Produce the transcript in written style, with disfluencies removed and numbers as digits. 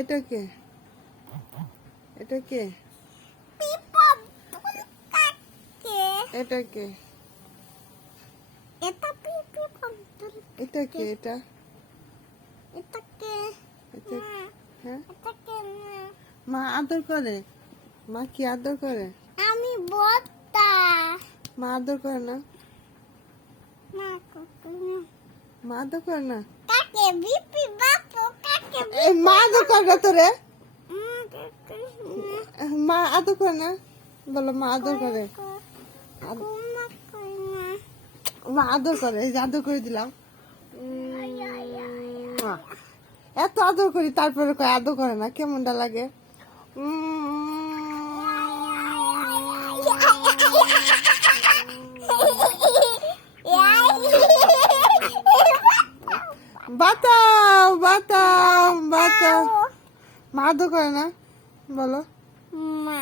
এটা কে? এটা কে? এটা কে? এটা পিপি কবুতর। এটা কে? এটা এটা কে? এটা হ্যাঁ, এটা কে না? মা আদর করে। মা কি আদর করে? আমি বড়টা। মা আদর করে না? না কুকুর। মা আদর করে না? কাকে বিপি বাপু কাকে এই মা আদর করে না তোরে? বিপি মা আদর করে না? বলো মা আদর করে। কুমা কুমা। মা আদর করে, এই যে আদর করে দিলাম। এত আদর করি তারপরে কয় আদর করে না, কেমনটা লাগে? বাতাও বাতাও বাতাও। মা আদর করে না? বলো। মা